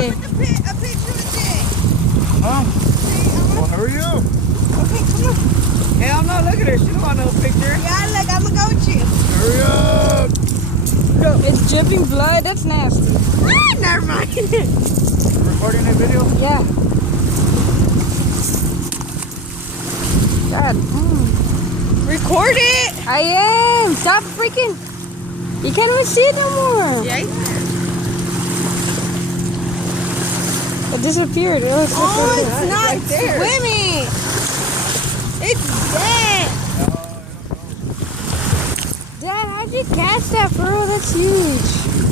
Okay. A picture of Jay. Huh? Well, hurry up. Okay, come on. Hell no, look at her. She don't want no picture. Yeah, look, I'm gonna go with you. Hurry up. It's dripping blood. That's nasty. Ah, never mind. You recording that video? Yeah. God. Record it. I am. Stop freaking. You can't even see it no more. Yeah. It disappeared. Oh, it's not right there. swimming. It's dead. Dad, how'd you catch that, bro? That's huge.